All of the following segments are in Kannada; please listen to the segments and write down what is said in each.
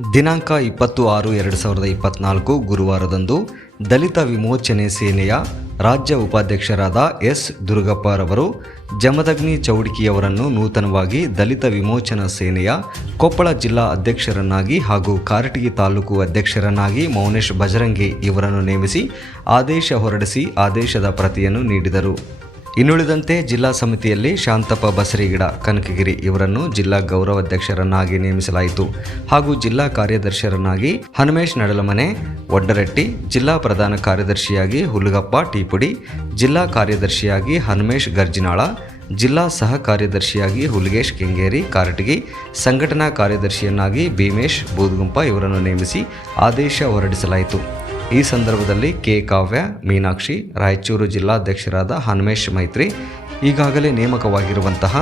ದಿನಾಂಕ ಇಪ್ಪತ್ತು ಆರು ಎರಡು ಸಾವಿರದ ಇಪ್ಪತ್ನಾಲ್ಕು ಗುರುವಾರದಂದು ದಲಿತ ವಿಮೋಚನೆ ಸೇನೆಯ ರಾಜ್ಯ ಉಪಾಧ್ಯಕ್ಷರಾದ ಎಸ್ ದುರ್ಗಪ್ಪರವರು ಜಮದಗ್ನಿ ಚೌಡಿಕಿಯವರನ್ನು ನೂತನವಾಗಿ ದಲಿತ ವಿಮೋಚನಾ ಸೇನೆಯ ಕೊಪ್ಪಳ ಜಿಲ್ಲಾ ಅಧ್ಯಕ್ಷರನ್ನಾಗಿ ಹಾಗೂ ಕಾರಟಗಿ ತಾಲೂಕು ಅಧ್ಯಕ್ಷರನ್ನಾಗಿ ಮೌನೇಶ್ ಬಜರಂಗಿ ಇವರನ್ನು ನೇಮಿಸಿ ಆದೇಶ ಹೊರಡಿಸಿ ಆದೇಶದ ಪ್ರತಿಯನ್ನು ನೀಡಿದರು. ಇನ್ನುಳಿದಂತೆ ಜಿಲ್ಲಾ ಸಮಿತಿಯಲ್ಲಿ ಶಾಂತಪ್ಪ ಬಸರಿಗಿಡ, ಕನಕಗಿರಿ ಇವರನ್ನು ಜಿಲ್ಲಾ ಗೌರವಾಧ್ಯಕ್ಷರನ್ನಾಗಿ ನೇಮಿಸಲಾಯಿತು. ಹಾಗೂ ಜಿಲ್ಲಾ ಕಾರ್ಯದರ್ಶಿಯರನ್ನಾಗಿ ಹನುಮೇಶ್ ನಡಲಮನೆ ಒಡ್ಡರೆಟ್ಟಿ ಜಿಲ್ಲಾ ಪ್ರಧಾನ ಕಾರ್ಯದರ್ಶಿಯಾಗಿ ಹುಲಗಪ್ಪ ಟೀಪುಡಿ, ಜಿಲ್ಲಾ ಕಾರ್ಯದರ್ಶಿಯಾಗಿ ಹನುಮೇಶ್ ಗರ್ಜಿನಾಳ, ಜಿಲ್ಲಾ ಸಹ ಕಾರ್ಯದರ್ಶಿಯಾಗಿ ಹುಲಿಗೇಶ್ ಕೆಂಗೇರಿ, ಕಾರಟಗಿ ಸಂಘಟನಾ ಕಾರ್ಯದರ್ಶಿಯನ್ನಾಗಿ ಭೀಮೇಶ್ ಬೂದ್ಗುಂಪ ಇವರನ್ನು ನೇಮಿಸಿ ಆದೇಶ ಹೊರಡಿಸಲಾಯಿತು. ಈ ಸಂದರ್ಭದಲ್ಲಿ ಕೆ ಕಾವ್ಯ, ಮೀನಾಕ್ಷಿ, ರಾಯಚೂರು ಜಿಲ್ಲಾಧ್ಯಕ್ಷರಾದ ಹನುಮೇಶ್ ಮೈತ್ರಿ, ಈಗಾಗಲೇ ನೇಮಕವಾಗಿರುವಂತಹ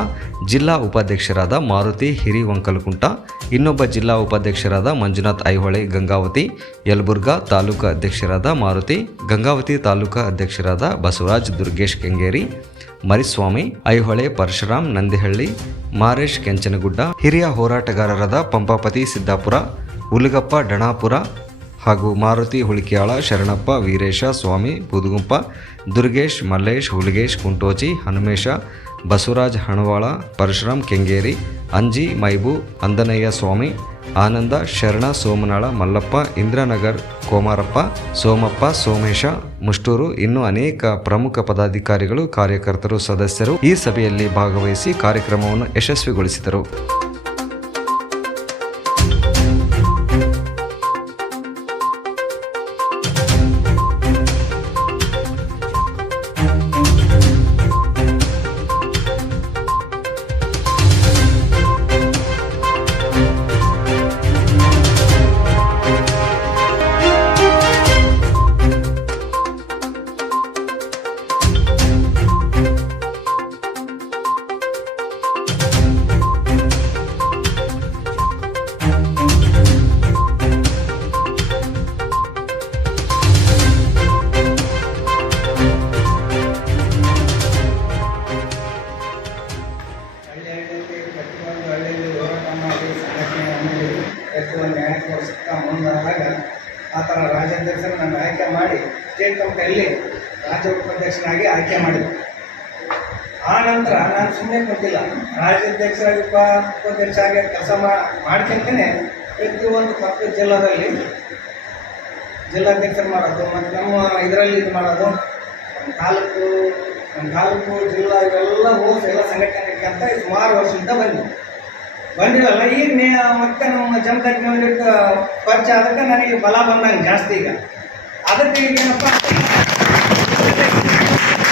ಜಿಲ್ಲಾ ಉಪಾಧ್ಯಕ್ಷರಾದ ಮಾರುತಿ ಹಿರಿವಂಕಲಕುಂಟ, ಇನ್ನೊಬ್ಬ ಜಿಲ್ಲಾ ಉಪಾಧ್ಯಕ್ಷರಾದ ಮಂಜುನಾಥ್ ಐಹೊಳೆ ಗಂಗಾವತಿ, ಯಲಬುರ್ಗಾ ತಾಲೂಕು ಅಧ್ಯಕ್ಷರಾದ ಮಾರುತಿ, ಗಂಗಾವತಿ ತಾಲೂಕು ಅಧ್ಯಕ್ಷರಾದ ಬಸವರಾಜ್ ದುರ್ಗೇಶ್ ಕೆಂಗೇರಿ, ಮರಿಸ್ವಾಮಿ, ಐಹೊಳೆ ಪರಶುರಾಮ್ ನಂದಿಹಳ್ಳಿ, ಮಾರೇಶ್ ಕೆಂಚನಗುಡ್ಡ, ಹಿರಿಯ ಹೋರಾಟಗಾರರಾದ ಪಂಪಾಪತಿ ಸಿದ್ದಾಪುರ ಉಲುಗಪ್ಪ ಡಣಾಪುರ ಹಾಗೂ ಮಾರುತಿ ಹುಳಿಕ್ಯಾಳ ಶರಣಪ್ಪ, ವೀರೇಶ, ಸ್ವಾಮಿ ಬುದುಗುಂಪ ದುರ್ಗೇಶ್, ಮಲ್ಲೇಶ್, ಹುಲಿಗೇಶ್, ಕುಂಟೋಚಿ, ಹನುಮೇಶ, ಬಸವರಾಜ್ ಹಣವಾಳ, ಪರಶುರಾಮ್ ಕೆಂಗೇರಿ, ಅಂಜಿ, ಮೈಬು, ಅಂದನಯ್ಯ ಸ್ವಾಮಿ, ಆನಂದ, ಶರಣ, ಸೋಮನಾಳ, ಮಲ್ಲಪ್ಪ, ಇಂದ್ರನಗರ್, ಕೋಮಾರಪ್ಪ, ಸೋಮಪ್ಪ, ಸೋಮೇಶ, ಮುಷ್ಟೂರು, ಇನ್ನೂ ಅನೇಕ ಪ್ರಮುಖ ಪದಾಧಿಕಾರಿಗಳು, ಕಾರ್ಯಕರ್ತರು, ಸದಸ್ಯರು ಈ ಸಭೆಯಲ್ಲಿ ಭಾಗವಹಿಸಿ ಕಾರ್ಯಕ್ರಮವನ್ನು ಯಶಸ್ವಿಗೊಳಿಸಿದರು. ನ್ಯಾಯ ಕೊಡಿಸ್ತಾ ಮುಂದಾದಾಗ ಆ ಥರ ರಾಜ್ಯಾಧ್ಯಕ್ಷರು ನಾನು ಆಯ್ಕೆ ಮಾಡಿ ಸ್ಟೇಟ್ ಕಮಿಟಿಯಲ್ಲಿ ರಾಜ್ಯ ಉಪಾಧ್ಯಕ್ಷರಾಗಿ ಆಯ್ಕೆ ಮಾಡಿದ್ದೆ ಆ ನಂತರ ನಾನು ಸುಮ್ಮನೆ ಕೊಟ್ಟಿಲ್ಲ ರಾಜ್ಯಾಧ್ಯಕ್ಷರಾಗಿ ಉಪ ಉಪಾಧ್ಯಕ್ಷರಾಗಿ ಕೆಲಸ ಮಾಡ್ಕೊಂತೇನೆ ಪ್ರತಿಯೊಂದು ಪಕ್ಕ ಜಿಲ್ಲಾದಲ್ಲಿ ಜಿಲ್ಲಾಧ್ಯಕ್ಷರು ಮಾಡೋದು ಮತ್ತು ನಮ್ಮ ಇದರಲ್ಲಿ ಇದು ಮಾಡೋದು ತಾಲೂಕು, ನಮ್ಮ ತಾಲೂಕು, ಜಿಲ್ಲಾ ಇವೆಲ್ಲ ಹೋಗಿ ಎಲ್ಲ ಸಂಘಟನೆ ಅಂತ ಸುಮಾರು ವರ್ಷದಿಂದ ಬಂದ್ವಿ ಬಂದಿರಲ್ಲ ಈಗ ನೇ ಮತ್ತೆ ನಮ್ಮ ಜನತಾಜ್ಞರಿಗೆ ಪರಿಚಯ ಅದಕ್ಕೆ ನನಗೆ ಬಲ ಬಂದಂಗೆ ಜಾಸ್ತಿ ಈಗ. ಅದಕ್ಕೆ ಈಗ ಏನಪ್ಪ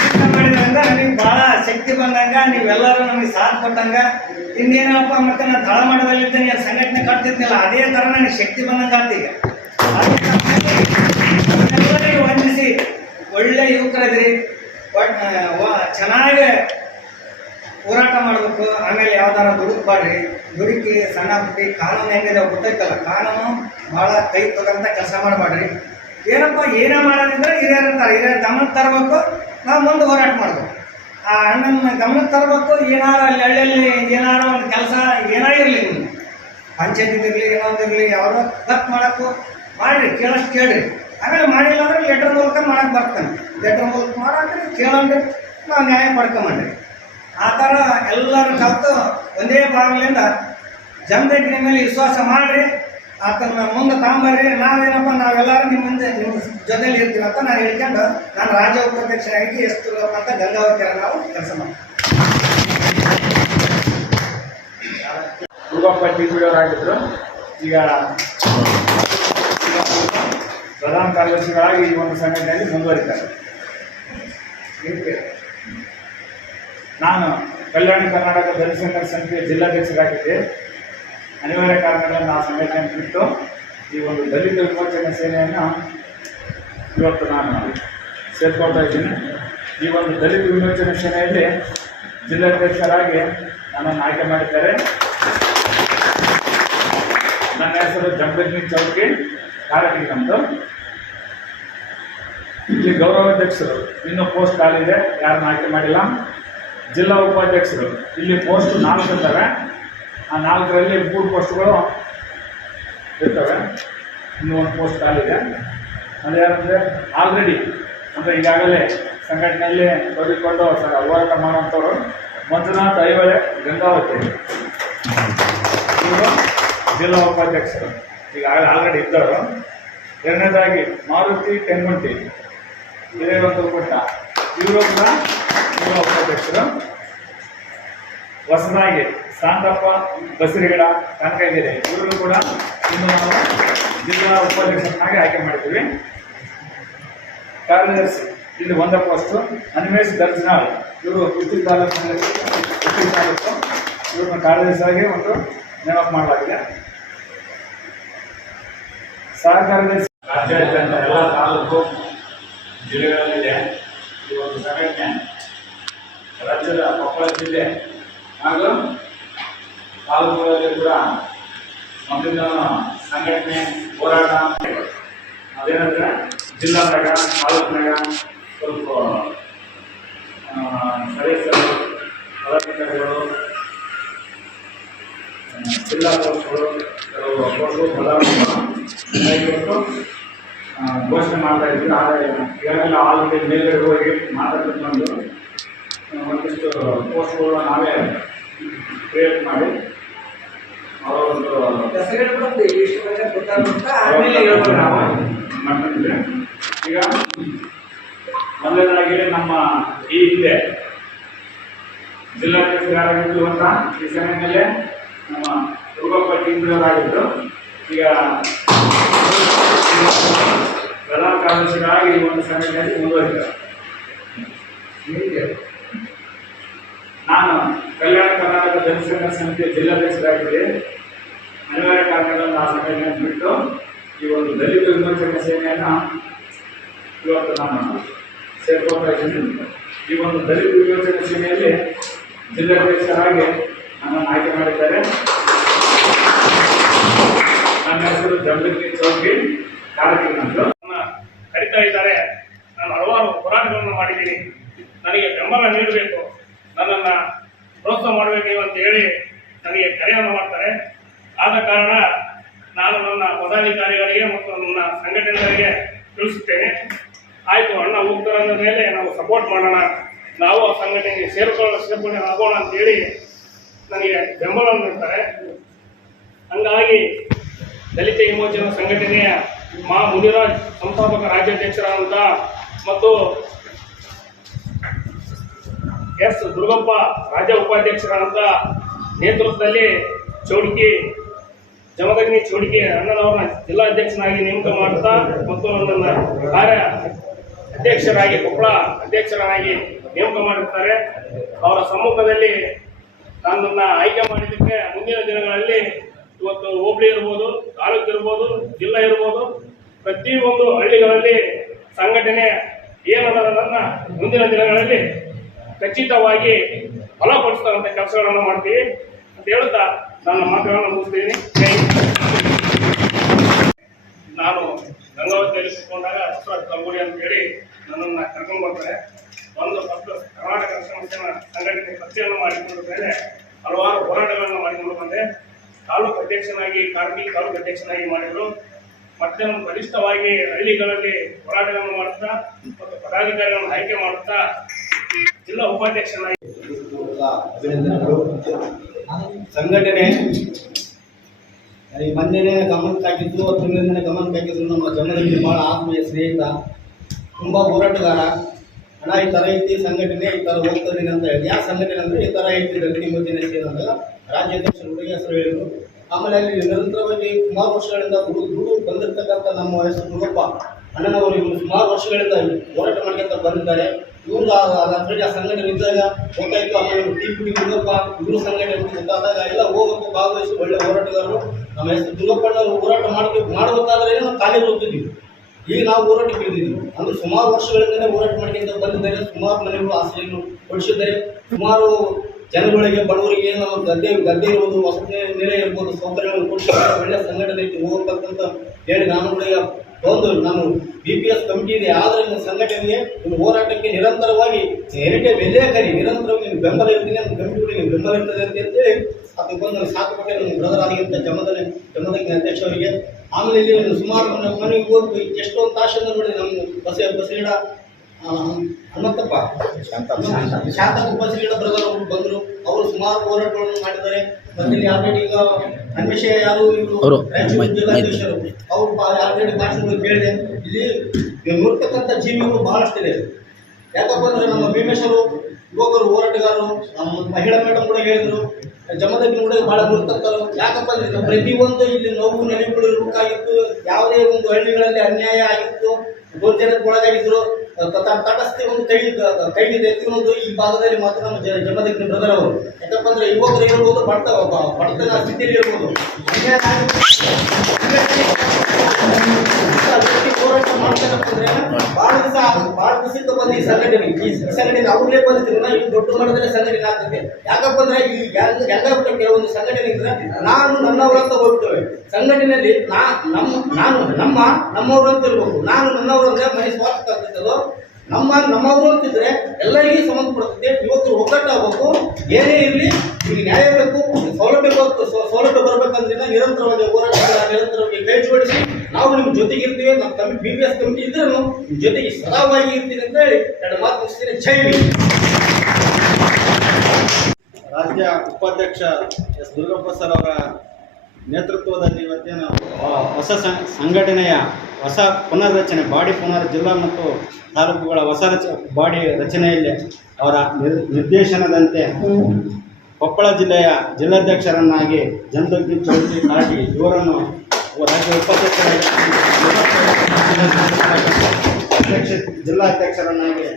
ಕೆಲ್ಸ ಮಾಡಿದ್ರಿಂದ ನನಗೆ ಭಾಳ ಶಕ್ತಿ ಬಂದಂಗೆ, ನೀವೆಲ್ಲರೂ ನಮಗೆ ಸಾಥ್ ಕೊಟ್ಟಂಗೆ. ಇನ್ನೇನಪ್ಪ ಮತ್ತೆ ನಾನು ತಳಮಟ್ಟದಲ್ಲಿದ್ದೇನೆ ಸಂಘಟನೆ ಕಟ್ತಿದ್ನಲ್ಲ, ಅದೇ ಥರ ನನಗೆ ಶಕ್ತಿ ಬಂದಂಗೆ ಆತ ಈಗ. ವಂದಿಸಿ, ಒಳ್ಳೆ ಯುವಕರಿದ್ರಿ ಚೆನ್ನಾಗಿ ಹೋರಾಟ ಮಾಡಬೇಕು ಆಮೇಲೆ ಯಾವ್ದಾರ ದುಡುಕ್ಬಾಡ್ರಿ ದುಡುಕಿ ಸಣ್ಣ ಪುಟ್ಟಿ ಕಾನೂನು ಹೆಂಗಿದೆ ಗೊತ್ತೈತಲ್ಲ ಕಾನೂನು ಭಾಳ ಕೈ ತಗೊಂತ ಕೆಲಸ ಮಾಡಬೇಡ್ರಿ ಏನಪ್ಪ, ಏನೇ ಮಾಡೋದಿದ್ರೆ ಹಿರಿಯರು ಹಿರಿಯರ ಹಿರಿಯರು ಗಮನಕ್ಕೆ ತರಬೇಕು, ನಾವು ಮುಂದೆ ಹೋರಾಟ ಮಾಡಬೇಕು. ಆ ಅಣ್ಣನ ಗಮನಕ್ಕೆ ತರಬೇಕು, ಏನಾರ ಅಲ್ಲಿ ಹಳ್ಳಿಯಲ್ಲಿ ಏನಾರ ಒಂದು ಕೆಲಸ ಏನಾಗಿರಲಿ ನಿಮ್ಗೆ. ಪಂಚಾಯತಿದಿರಲಿ ಏನೊಂದಿರಲಿ ಯಾವುದೋ ತಪ್ಪು ಮಾಡಕ್ಕೂ ಮಾಡಿರಿ, ಕೇಳಷ್ಟು ಕೇಳ್ರಿ. ಆಮೇಲೆ ಮಾಡಿಲ್ಲ ಅಂದ್ರೆ ಲೆಟ್ರ್ ಮೂಲಕ ಮಾಡಕ್ಕೆ ಬರ್ತಾನೆ. ಲೆಟ್ರ್ ಮೂಲಕ ಮಾಡಾಕ್ರಿ ಕೇಳಿ ನಾವು ನ್ಯಾಯ ಪಡ್ಕೊಂಬಂದ್ರಿ. ಆ ಥರ ಎಲ್ಲರೂ ಕಲ್ತು ಒಂದೇ ಭಾಗದಿಂದ ಜನರಿಗೆ ಮೇಲೆ ವಿಶ್ವಾಸ ಮಾಡಿರಿ ಆತನ ಮುಂದೆ ತಗೊಂಬರ್ರಿ ನಾವೇನಪ್ಪ, ನಾವೆಲ್ಲರೂ ನಿಮ್ಮ ಮುಂದೆ ನಿಮ್ಮ ಜೊತೆಲಿ ಇರ್ತೀವಿ ಅಂತ ನಾನು ಹೇಳ್ಕೊಂಡು ನಾನು ರಾಜ್ಯ ಉಪಾಧ್ಯಕ್ಷರಾಗಿ ಎಷ್ಟು ಅಂತ ಗಂಗಾವತಿಯರ ನಾವು ಕೆಲಸ ಮಾಡ್ತೀವಿ. ದುರ್ಗಪ್ಪ ಟಿ ಈಗ ಪ್ರಧಾನ ಕಾರ್ಯದರ್ಶಿಗಳಾಗಿ ಈ ಒಂದು ಸಂಘಟನೆಯಲ್ಲಿ ಮುಂದುವರಿತಾರೆ. ನಾನು ಕಲ್ಯಾಣ ಕರ್ನಾಟಕ ದಲಿತ ಸಮಿತಿಯ ಜಿಲ್ಲಾಧ್ಯಕ್ಷರಾಗಿದ್ದೆ. ಅನಿವಾರ್ಯ ಕಾರಣಗಳನ್ನು ಆ ಸಂಘಟನೆಯನ್ನು ಬಿಟ್ಟು ಈ ಒಂದು ದಲಿತ ವಿಮೋಚನೆ ಸೇನೆಯನ್ನು ಇವತ್ತು ನಾನು ಸೇರ್ಕೊಳ್ತಾ ಇದ್ದೀನಿ. ಈ ಒಂದು ದಲಿತ ವಿಮೋಚನೆ ಸೇನೆಯಲ್ಲಿ ಜಿಲ್ಲಾಧ್ಯಕ್ಷರಾಗಿ ನನ್ನನ್ನು ಆಯ್ಕೆ ಮಾಡಿದ್ದಾರೆ. ನನ್ನ ಹೆಸರು ಜಂಬಿ ಚೌಕಿ ನಮ್ಮದು ಇಲ್ಲಿ ಗೌರವಾಧ್ಯಕ್ಷರು ಇನ್ನೂ ಪೋಸ್ಟ್ ಖಾಲಿದೆ ಯಾರನ್ನು ಆಯ್ಕೆ ಮಾಡಿಲ್ಲ. ಜಿಲ್ಲಾ ಉಪಾಧ್ಯಕ್ಷರು. ಇಲ್ಲಿ ಪೋಸ್ಟ್ ನಾಲ್ಕು ಇದ್ದಾವೆ. ಆ ನಾಲ್ಕರಲ್ಲಿ ಮೂರು ಪೋಸ್ಟ್ಗಳು ಇರ್ತವೆ. ಇನ್ನೂ ಒಂದು ಪೋಸ್ಟ್ ಖಾಲಿದೆ ಅದೇನಂದರೆ ಆಲ್ರೆಡಿ ಅಂದರೆ ಈಗಾಗಲೇ ಸಂಘಟನೆಯಲ್ಲಿ ತೊಡಗಿಕೊಂಡು ಹೋರಾಟ ಮಾಡುವಂಥವ್ರು ಮಂಜುನಾಥ್ ಐವಳೆ ಗಂಗಾವತಿ. ಇವರು ಜಿಲ್ಲಾ ಉಪಾಧ್ಯಕ್ಷರು. ಈಗಾಗಲೇ ಆಲ್ರೆಡಿ ಇದ್ದವರು. ಎರಡನೇದಾಗಿ ಮಾರುತಿ ಟೆನ್ಮಂಟಿ ಇದೇ ಒಂದು ಪುಟ್ಟ ಇವರು ಕೂಡ ಜಿಲ್ಲಾ ಉಪಾಧ್ಯಕ್ಷರು ಹೊಸದಾಗಿ ಶಾಂತಪ್ಪ ಬಸರಿಗಡ ಕನಕಗಿರಿ ಇವರು ಕೂಡ ಇನ್ನು ನಾವು ಜಿಲ್ಲಾ ಉಪಾಧ್ಯಕ್ಷರನ್ನಾಗಿ ಆಯ್ಕೆ ಮಾಡಿದ್ದೀವಿ. ಕಾರ್ಯದರ್ಶಿ, ಇಲ್ಲಿ ಒಂದ ಪೋಸ್ಟ್ ಅನ್ವೇಷ್ ದರ್ಜನಾಳ್ ಇವರು ಉತ್ತರ ತಾಲೂಕಿನಲ್ಲಿ ಉತ್ತರ ತಾಲೂಕು. ಇವ್ರನ್ನ ಕಾರ್ಯದರ್ಶಿಯಾಗಿ ಒಂದು ನೇಮಕ ಮಾಡಲಾಗಿದೆ. ಸಹ ಕಾರ್ಯದರ್ಶಿ ರಾಜ್ಯಾದ್ಯಂತ ಎಲ್ಲ ತಾಲೂಕು ಜಿಲ್ಲೆಗಳಲ್ಲಿದೆ ಈ ಒಂದು ಸಂಘಟನೆ ರಾಜ್ಯದ ಕೊಪ್ಪಳ ಜಿಲ್ಲೆ ಹಾಗೂ ತಾಲೂಕುಗಳಲ್ಲಿ ಕೂಡ ಮೊದಲಿಂದ ಸಂಘಟನೆ ಹೋರಾಟ ಅದೇನಂದ್ರೆ ಜಿಲ್ಲಾದಾಗ ತಾಲೂಕಿನಾಗ ಸ್ವಲ್ಪ ಸದಸ್ಯರು, ಪದಾಧಿಕಾರಿಗಳು, ಜಿಲ್ಲಾ ಪೋಸ್ಟ್ಗಳು ಕೆಲವು ಪೋಸ್ಟ್ಗಳು ಬದಲಾವಣೆಗಳು ಘೋಷಣೆ ಮಾಡ್ತಾ ಇದ್ವಿ ಆದರೆ ಈಗಾಗಲೇ ಆಲ್ರೆಡಿ ಮೇಲ್ಗಡೆ ಹೋಗಿ ಮಾತಾಡ್ಕೊಂಡು ಒಂದಿಷ್ಟು ಪೋಸ್ಟ್ಗಳನ್ನ ನಾವೇ ಕ್ರಿಯೇಟ್ ಮಾಡಿ ಅವರ ಒಂದು ಈಗ ಮೊದಲನೇದಾಗಿ ನಮ್ಮ ಈ ಹಿಂದೆ ಜಿಲ್ಲಾಧ್ಯಕ್ಷರಾಗಿದ್ದು ಅಂತ ಈ ಸಮಯದಲ್ಲೇ ನಮ್ಮ ದುರ್ಗಪ್ಪ ಟೀಮ್ಗಳವರಾಗಿದ್ದರು ಈಗ ಪ್ರಧಾನ ಕಾರ್ಯದರ್ಶಿಗಳಾಗಿ ಈ ಒಂದು ಸಮಯದಲ್ಲಿ ಮುಂದುವರಿದ್ದಾರೆ. ಹೀಗೆ. ನಾನು ಕಲ್ಯಾಣ ಕರ್ನಾಟಕ ಜನಸಂಘ ಸಮಿತಿಯ ಜಿಲ್ಲಾಧ್ಯಕ್ಷರಾಗಿದ್ದೆ ಅನಿವಾರ್ಯ ಕಾರಣಗಳನ್ನು ಆ ಸಮಯದಲ್ಲಿ ಬಿಟ್ಟು ಈ ಒಂದು ದಲಿತ ವಿಮೋಚನೆ ಸೇನೆಯನ್ನು ಇವತ್ತು ನಾನು ಇದ್ದೀನಿ ಈ ಒಂದು ದಲಿತ ವಿಮೋಚನೆ ಸೇನೆಯಲ್ಲಿ ಜಿಲ್ಲಾಧ್ಯಕ್ಷರಾಗಿ ನನ್ನನ್ನು ಆಯ್ಕೆ ಮಾಡಿದ್ದಾರೆ. ನನ್ನ ಹೆಸರು ಜಂಬಿ ಚೌಕಿ ಕಾರ್ಯಕ್ರಮಗಳು ಕರಿತಾ ಇದ್ದಾರೆ. ನಾನು ಹಲವಾರು ಹೋರಾಟಗಳನ್ನು ಮಾಡಿದ್ದೀನಿ. ನನಗೆ ಬೆಂಬಲ ನೀಡಬೇಕು. ನನ್ನನ್ನು ಪ್ರೋತ್ಸಾಹ ಮಾಡಬೇಕು ಅಂತ ಹೇಳಿ ನನಗೆ ಕರೆಯನ್ನು ಮಾಡ್ತಾರೆ. ಆದ ಕಾರಣ ನಾನು ನನ್ನ ಪದಾಧಿಕಾರಿಗಳಿಗೆ ಮತ್ತು ನನ್ನ ಸಂಘಟನೆಗಳಿಗೆ ತಿಳಿಸುತ್ತೇನೆ. ಆಯಿತು, ಅಣ್ಣ ಹೋಗ್ತಾರಂದ ಮೇಲೆ ನಾವು ಸಪೋರ್ಟ್ ಮಾಡೋಣ. ನಾವು ಆ ಸಂಘಟನೆಗೆ ಸೇರ್ಕೊಳ್ಳೋ ಸೇರ್ಪಡೆ ಆಗೋಣ ಅಂತೇಳಿ ನನಗೆ ಬೆಂಬಲ ನೀಡ್ತಾರೆ. ಹಂಗಾಗಿ ದಲಿತ ವಿಮೋಚನಾ ಸಂಘಟನೆಯ ಮಾ ಮುನಿರಾಜ್, ಸಂಸ್ಥಾಪಕ ರಾಜ್ಯಾಧ್ಯಕ್ಷರಾದಂಥ ಮತ್ತು ಎಸ್ ದುರ್ಗಪ್ಪ ರಾಜ್ಯ ಉಪಾಧ್ಯಕ್ಷರಾದಂಥ ನೇತೃತ್ವದಲ್ಲಿ ಚೌಡಿಕಿ, ಜಮದಗ್ನಿ ಚೌಡಿಕಿ ಅಣ್ಣನವರನ್ನ ಜಿಲ್ಲಾಧ್ಯಕ್ಷನಾಗಿ ನೇಮಕ ಮಾಡುತ್ತಾ ಮತ್ತು ನನ್ನ ಕಾರ್ಯ ಅಧ್ಯಕ್ಷರಾಗಿ ಕೊಪ್ಪಳ ಅಧ್ಯಕ್ಷರಾಗಿ ನೇಮಕ ಮಾಡಿರ್ತಾರೆ. ಅವರ ಸಮ್ಮುಖದಲ್ಲಿ ನನ್ನನ್ನು ಆಯ್ಕೆ ಮಾಡಿದ್ದಕ್ಕೆ ಮುಂದಿನ ದಿನಗಳಲ್ಲಿ ಇವತ್ತು ಹೋಬಳಿ ಇರ್ಬೋದು, ತಾಲೂಕು ಇರ್ಬೋದು, ಜಿಲ್ಲಾ ಇರ್ಬೋದು, ಪ್ರತಿಯೊಂದು ಹಳ್ಳಿಗಳಲ್ಲಿ ಸಂಘಟನೆ ಏನನ್ನೋದನ್ನ ಮುಂದಿನ ದಿನಗಳಲ್ಲಿ ಖಚಿತವಾಗಿ ಫಲಪಡಿಸ್ತಕ್ಕಂಥ ಕೆಲಸಗಳನ್ನು ಮಾಡ್ತೀವಿ ಅಂತ ಹೇಳ್ತಾ ನನ್ನ ಮಾತುಗಳನ್ನು ಮುಗಿಸ್ತೀನಿ. ನಾನು ಗಂಗಾವತಿಯಲ್ಲಿ ಸಿಕ್ಕೊಂಡಾಗ ಅಶ್ವಥ್ ಅಂತ ಹೇಳಿ ನನ್ನನ್ನು ಕರ್ಕೊಂಡು ಬರ್ತಾರೆ. ಒಂದು ಫಸ್ಟ್ ಕರ್ನಾಟಕ ಸಂಸ್ಥೆನ ಸಂಘಟನೆ ಪತ್ತೆಯನ್ನು ಮಾಡಿಕೊಂಡ ಮೇಲೆ ಹಲವಾರು ಹೋರಾಟಗಳನ್ನು ಮಾಡಿಕೊಂಡು ಬಂದೆ. ತಾಲೂಕು ಅಧ್ಯಕ್ಷನಾಗಿ, ಕಾರ್ಮಿಕ ತಾಲೂಕು ಅಧ್ಯಕ್ಷನಾಗಿ ಮಾಡಿದರು. ಮತ್ತೆ ನಮ್ಮ ಬಲಿಷ್ಠವಾಗಿ ಹಳ್ಳಿಗಳಲ್ಲಿ ಹೋರಾಟಗಳನ್ನು ಮಾಡುತ್ತಾ ಮತ್ತು ಪದಾಧಿಕಾರಿಗಳನ್ನು ಆಯ್ಕೆ ಮಾಡುತ್ತಾ ಸಂಘಟನೆ, ಈ ಮೊನ್ನೆನೇ ಗಮನಕ್ಕೆ ಹಾಕಿದ್ದು ತಿಂಗಳಿಂದನೇ ಗಮನಕ್ಕೆ ನಮ್ಮ ಜನರಲ್ಲಿ ಭಾಳ ಆತ್ಮೀಯ ಸ್ನೇಹಿತ, ತುಂಬಾ ಹೋರಾಟಗಾರ, ಹಣ ಈ ಥರ ಐತಿ, ಸಂಘಟನೆ ಈ ಥರ ಹೋಗ್ತದೆ ಅಂತ ಹೇಳಿ. ಯಾವ ಸಂಘಟನೆ ಅಂದ್ರೆ ಈ ಥರ ಐತಿ ಯೋಜನೆ ಸೇರಿದಾಗ ರಾಜ್ಯಾಧ್ಯಕ್ಷ ಹುಡುಗಿ ಹೆಸರು ಹೇಳಿದ್ರು. ಆಮೇಲೆ ಅಲ್ಲಿ ನಿರಂತರವಾಗಿ ಸುಮಾರು ವರ್ಷಗಳಿಂದ ದುಡು ದುಡು ಬಂದಿರ್ತಕ್ಕಂಥ ನಮ್ಮ ಹೆಸರು ಗುರುಪ್ಪ ಅಣ್ಣನವರು ಇವರು ಸುಮಾರು ವರ್ಷಗಳಿಂದ ಹೋರಾಟ ಮಾಡ್ಕೊಂತ ಬಂದಿದ್ದಾರೆ. ಇವ್ರು ಅದರಲ್ಲಿ ಆ ಸಂಘಟನೆ ಇದ್ದಾಗ ಗೊತ್ತಾಯ್ತು ಆಮೇಲೆ ಟಿ ಪಿ ದುರ್ಗಪ್ಪ ಇವರು ಸಂಘಟನೆ ಗೊತ್ತಾದಾಗ ಎಲ್ಲ ಹೋಗಬೇಕು ಭಾಗವಹಿಸಿ ಒಳ್ಳೆ ಹೋರಾಟಗಾರರು. ನಮ್ಮ ಹೆಸರು ದುರ್ಗಪ್ಪಣ್ಣವರು ಹೋರಾಟ ಮಾಡಬೇಕು, ಮಾಡಬೇಕಾದ್ರೆ ನಾವು ಕಾಲೇಜ್ ಹೋಗ್ತಿದ್ವಿ ಈಗ ನಾವು ಹೋರಾಟ ಇಳಿದಿದ್ದೀವಿ ಅಂದ್ರೆ ಸುಮಾರು ವರ್ಷಗಳಿಂದಲೇ ಹೋರಾಟ ಮಾಡ್ಕೊಂತ ಬಂದಿದ್ದಾರೆ. ಸುಮಾರು ಮನೆಗಳು ಆಸೆಯನ್ನು ಕೊಡಿಸಿದ್ದಾರೆ ಸುಮಾರು ಜನಗಳಿಗೆ, ಬಡವರಿಗೆ ನಮ್ಮ ಗದ್ದೆ ಗದ್ದೆ ಇರ್ಬೋದು ವಸತಿ ನೆಲೆ ಇರ್ಬೋದು ಸೌಕರ್ಯಗಳನ್ನು ಕೊಡಿಸಿದ್ದಾರೆ. ಒಳ್ಳೆ ಸಂಘಟನೆ ಹೋಗ್ಬೇಕಂತ ಹೇಳಿ ನಾನು ಕೂಡ ಒಂದು ನಾನು ಬಿ ಪಿ ಎಸ್ ಕಮಿಟಿ ಇದೆ ಆದರೆ ನಿಮ್ಮ ಸಂಘಟನೆಗೆ ನಿಮ್ಮ ಹೋರಾಟಕ್ಕೆ ನಿರಂತರವಾಗಿ ಸೇರಿಕೆ ಎಲ್ಲೇ ಕರಿ ನಿರಂತರವಾಗಿ ನಿಮ್ಗೆ ಬೆಂಬಲ ಇರ್ತೀನಿ ನಮ್ಮ ನಿನ್ನ ಬೆಂಬಲ ಇರ್ತದೆ ಅಂತ ಹೇಳಿ ಅದಕ್ಕೆ ಬಂದು ನನಗೆ ಸಾಕು ಕೊಟ್ಟೆ ನಮ್ಮ ಬ್ರದರ್ ಆಗಿಂತ ಜಮದಲ್ಲಿ ಅಧ್ಯಕ್ಷ ಅಧ್ಯಕ್ಷವರಿಗೆ ಆಮೇಲೆ ಇಲ್ಲಿ ಸುಮಾರು ನಮ್ಮ ಮನೆಗೆ ಹೋಗಿ ಎಷ್ಟೊಂದು ತಾಸಿಂದ ನೋಡಿ ನಮ್ಮ ಬಸ್ ಬಸೇಡ ಆ, ಶಾಂತ ಶಾಂತಪ್ಪ ಬಸೇಡ ಬ್ರದರ್ ಅವರು ಬಂದರು ಅವರು ಸುಮಾರು ಹೋರಾಟಗಳನ್ನು ಮಾಡಿದ್ದಾರೆ. ಆಲ್ರೆಡಿ ಈಗ ಅನ್ವೇಷ ಯಾರು ಅವರು ಅವರು ಆಲ್ರೆಡಿ ಭಾಷಣಗಳು ಕೇಳಿದೆ. ಇಲ್ಲಿ ನೋಡ್ತಕ್ಕಂಥ ಜೀವಿಗಳು ಬಹಳಷ್ಟಿದೆ ಯಾಕಪ್ಪ ಅಂದ್ರೆ ನಮ್ಮ ಭೀಮೇಶ್ವರು ಯುವಕರು ಹೋರಾಟಗಾರರು ನಮ್ಮ ಮಹಿಳಾ ಮೇಡಮ್ ಕೂಡ ಹೇಳಿದ್ರು. ಜಮದಗ್ನಿ ಕೂಡ ಬಹಳ ಗುರುತಕ್ಕರು. ಯಾಕಪ್ಪ ಅಂದ್ರೆ ಪ್ರತಿಯೊಂದು ಇಲ್ಲಿ ನೋವು ನೆಲೆಗಳು ಇರಬೇಕಾಗಿತ್ತು ಯಾವುದೇ ಒಂದು ಹಳ್ಳಿಗಳಲ್ಲಿ ಅನ್ಯಾಯ ಆಗಿತ್ತು. ದೌರ್ಜನ್ಯಕ್ಕೆ ತ- ತಟಸ್ಥೆ ಒಂದು ಕೈ ಕೈಗಿದೆ ಒಂದು ಈ ಭಾಗದಲ್ಲಿ ಮಾತ್ರ ನಮ್ಮ ಜಮದಗ್ನಿ ಬ್ರದರ್ ಅವರು. ಯಾಕಪ್ಪ ಅಂದ್ರೆ ಯುವಕರು ಇರ್ಬೋದು ಬಡತ ಬಡತನ ಸ್ಥಿತಿಯಲ್ಲಿ ಇರ್ಬೋದು. ಹೋರಾಟ ಮಾಡ್ತಕ್ಕಂಥದ್ರೆ ದಿವಸದಿಂದ ಬಂದು ಈ ಸಂಘಟನೆ ಈ ಸಂಘಟನೆ ಅವ್ರಲ್ಲೇ ಬಂದಿದ್ರು ನಾವು ಇದು ದೊಡ್ಡ ಮಟ್ಟದಲ್ಲಿ ಸಂಘಟನೆ ಆಗ್ತದೆ ಯಾಕಪ್ಪ ಅಂದ್ರೆ ಈ ಎಲ್ಲ ಎಲ್ಲ ಬಿಟ್ಟು ಕೆಲವೊಂದು ಸಂಘಟನೆ ಇದ್ರೆ ನಾನು ನನ್ನವರು ಅಂತ ಹೋಗ್ತೇವೆ ಸಂಘಟನೆಯಲ್ಲಿ ನಾ ನಮ್ಮ ನಾನು ನಮ್ಮ ನಮ್ಮವರು ಅಂತ ನಾನು ನನ್ನವರು ಅಂದ್ರೆ ಮನೆ ಸ್ವಾರ್ಥ ಆಗ್ತದೋ ನಮ್ಮ ನಮ್ಮವರು ಅಂತಿದ್ರೆ ಎಲ್ಲರಿಗೂ ಸಂಬಂಧಪಡುತ್ತದೆ ಯುವಕರು ಒಗ್ಗಟ್ಟಾಗಬೇಕು ಏನೇ ಇರಲಿ ಈಗ ನ್ಯಾಯ ಬೇಕು ಸೌಲಭ್ಯ ಬೇಕು ಸೌಲಭ್ಯ ಬರಬೇಕಂದ್ರೆ ನಿರಂತರವಾಗಿ ಹೋರಾಟ ನಿರಂತರವಾಗಿ ಕೈ ಜೋಡಿಸಿ ನಾವು ನಿಮ್ಮ ಜೊತೆಗೆ ಇರ್ತೀವಿ, ನಮ್ಮ ಕಮಿ ಬಿ ಪಿ ಎಸ್ ಕಮಿಟಿ ಇದ್ರೂ ನಿಮ್ಮ ಜೊತೆಗೆ ಸದಾವಾಗಿ ಇರ್ತೀನಿ ಅಂತ ಹೇಳಿ ಎರಡು ಮಾತು ಮುಗಿಸ್ತೀನಿ. ಜೈ. ರಾಜ್ಯ ಉಪಾಧ್ಯಕ್ಷ ಎಸ್. ದುರ್ಗಪ್ಪ ಸರ್ ಅವರ ನೇತೃತ್ವದಲ್ಲಿ ಇವತ್ತೇನು ಹೊಸ ಸಂಘಟನೆಯ ಹೊಸ ಪುನರ್ರಚನೆ, ಬಾಡಿ ಪುನರ್, ಜಿಲ್ಲಾ ಮತ್ತು ತಾಲೂಕುಗಳ ಹೊಸ ರಚ, ಬಾಡಿ ರಚನೆಯಲ್ಲಿ ಅವರ ನಿರ್ದೇಶನದಂತೆ ಕೊಪ್ಪಳ ಜಿಲ್ಲೆಯ ಜಿಲ್ಲಾಧ್ಯಕ್ಷರನ್ನಾಗಿ ಜನದಗ್ನಿ ಚೌಧರಿ ಕಾಟಿ ಇವರನ್ನು ರಾಜ್ಯ ಉಪಾಧ್ಯಕ್ಷರಾಗಿ ಜಿಲ್ಲಾಧ್ಯಕ್ಷರನ್ನಾಗಿ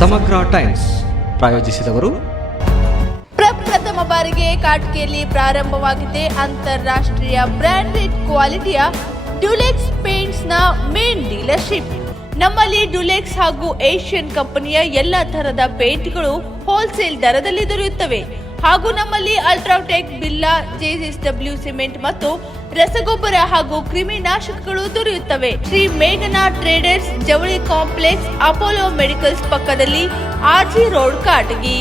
ಸಮಗ್ರ ಟೈಮ್ಸ್ ಪ್ರಾಯೋಜಿಸಿದವರು ಬಾರಿಗೆ ಕಾಟ್ಕೆಯಲ್ಲಿ ಪ್ರಾರಂಭವಾಗಿದೆ ಅಂತಾರಾಷ್ಟ್ರೀಯ ಬ್ರಾಂಡೆಡ್ ಕ್ವಾಲಿಟಿಯ ಡ್ಯುಲೆಕ್ಸ್ ಪೇಂಟ್ಸ್ನ ಮೇನ್ ಡೀಲರ್ಶಿಪ್. ನಮ್ಮಲ್ಲಿ ಡುಲೆಕ್ಸ್ ಹಾಗೂ ಏಷ್ಯನ್ ಕಂಪನಿಯ ಎಲ್ಲ ತರಹದ ಪೇಂಟ್ಗಳು ಹೋಲ್ಸೇಲ್ ದರದಲ್ಲಿ ದೊರೆಯುತ್ತವೆ. ಹಾಗೂ ನಮ್ಮಲ್ಲಿ ಅಲ್ಟ್ರಾಟೆಕ್ ಬಿಲ್ಲಾ ಜೆಎಸ್ಡಬ್ಲ್ಯೂ ಸಿಮೆಂಟ್ ಮತ್ತು ರಸಗೊಬ್ಬರ ಹಾಗೂ ಕ್ರಿಮಿನಾಶಕಗಳು ದೊರೆಯುತ್ತವೆ. ಶ್ರೀ ಮೇಘನಾ ಟ್ರೇಡರ್ಸ್ ಜವಳಿ ಕಾಂಪ್ಲೆಕ್ಸ್ ಅಪೋಲೋ ಮೆಡಿಕಲ್ಸ್ ಪಕ್ಕದಲ್ಲಿ ಆರ್ಜಿ ರೋಡ್ ಕಾಟಗಿ.